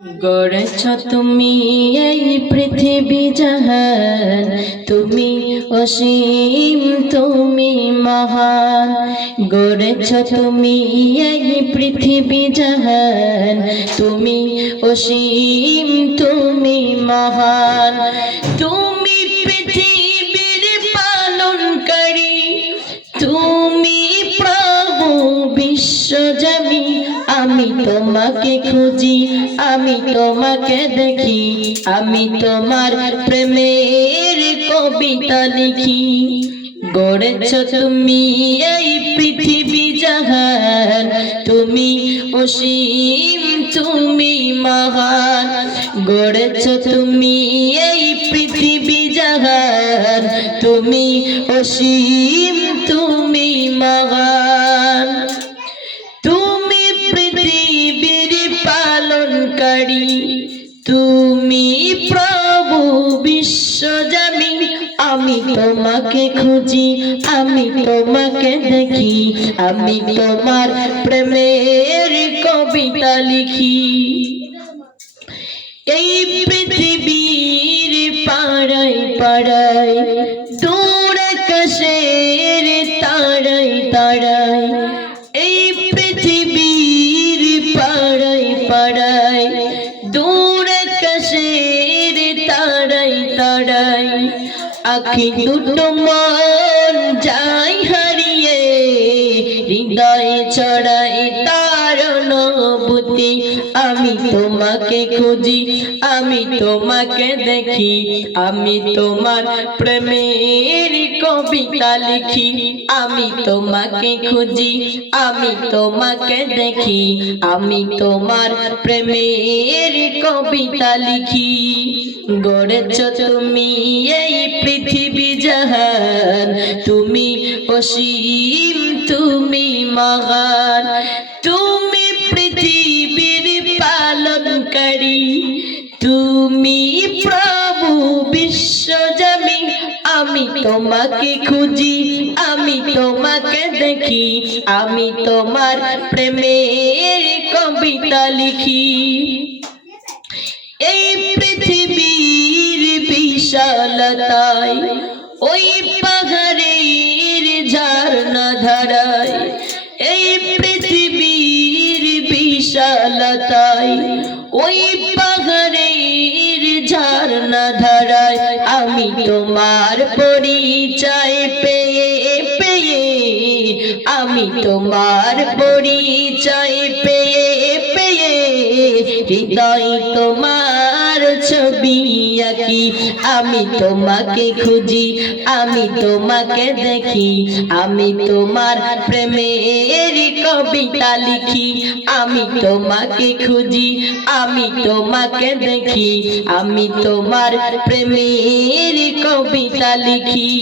গড়েছ তুমি এই পৃথিবী জাহান, তুমি অসীম তুমি মহান। গড়েছ তুমি এই পৃথিবী জাহান, তুমি অসীম তুমি মহান। তুমি পৃথিবীর পালনকারী, তুমি প্রভু বিশ্বজমি। আমি তোমাকে খুঁজি, আমি তোমাকে দেখি, আমি তোমার প্রেমের কবিতা লিখি। গড়েছ তুমি এই পৃথিবী জাহান, তুমি অসীম তুমি মহান। গড়েছ তুমি এই পৃথিবী জাহান, তুমি অসীম তুমি মহান। তুমি পৃথিবীর পালনকারী, তুমি প্রভু বিশ্বজমি। আমি তোমাকে খুঁজি, আমি তোমাকে দেখি, আমি তোমার প্রেমের কবিতা লিখি। এই পৃথিবীর পাড়ায় পাড়ায়, দূর আকাশের তারায় তারায়, এই পৃথিবীর পাড়ায় পাড়ায়, দূর আকাশের তারায় তারায়, আখি দুটো মন যায় হারিয়ে, হৃদয়ে ছড়ায় তার অনুভূতি। আমি তোমাকে খুঁজি, আমি তোমাকে দেখি, আমি তোমার প্রেমের কবিতা লিখি। আমি তোমাকে খুঁজি, আমি তোমাকে দেখি, আমি তোমার প্রেমের কবিতা লিখি। গড়েছ তুমি এই পৃথিবী জাহান, তুমি অসীম তুমি মহান। তুমি পৃথিবীর পালনকারী, তুমি প্রভু বিশ্বজমি। আমি তোমাকে খুঁজি, আমি তোমাকে দেখি, আমি তোমার প্রেমের কবিতা লিখি। এই পৃথিবীর বিশালতায়, ওই পাহাড়ের ঝর্ণা ধারায়, এই পৃথিবীর বিশালতায়, ওই পাহাড়ের ঝর্ণা ধারায়, আমি তোমার পরিচয় পেয়ে পেয়ে, আমি তোমার পরিচয় পেয়ে পেয়ে, হৃদয় তোমার ছবি আঁকি। আমি তোমাকে খুঁজি, আমি তোমাকে দেখি, আমি তোমার প্রেমের কবিতা লিখি। আমি তোমাকে খুঁজি, আমি তোমাকে দেখি, আমি তোমার প্রেমের কবিতা লিখি।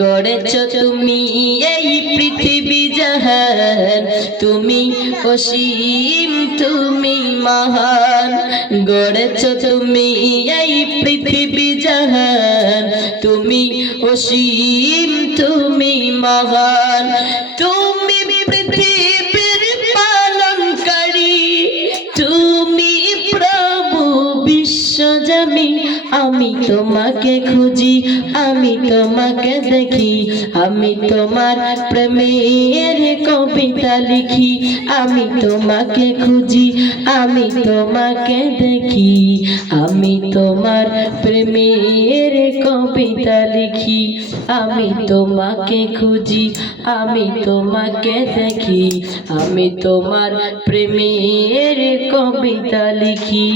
গড়েছ তুমি এই পৃথিবী জাহান, তুমি অসীম তুমি মহান। গড়েছ তুমি এই পৃথিবী জাহান, তুমি অসীম তুমি মহান। তুমি পৃথিবীর পালনকারী, তুমি প্রভু বিশ্বজমি। আমি তোমাকে খুঁজি, আমি তোমাকে দেখি, আমি তোমার প্রেমের কবিতা লিখি। আমি তোমাকে খুঁজি, আমি তোমাকে দেখি, আমি তোমার প্রেমের কবিতা লিখি। আমি তোমাকে খুঁজি, আমি তোমাকে দেখি, আমি তোমার প্রেমের কবিতা লিখি।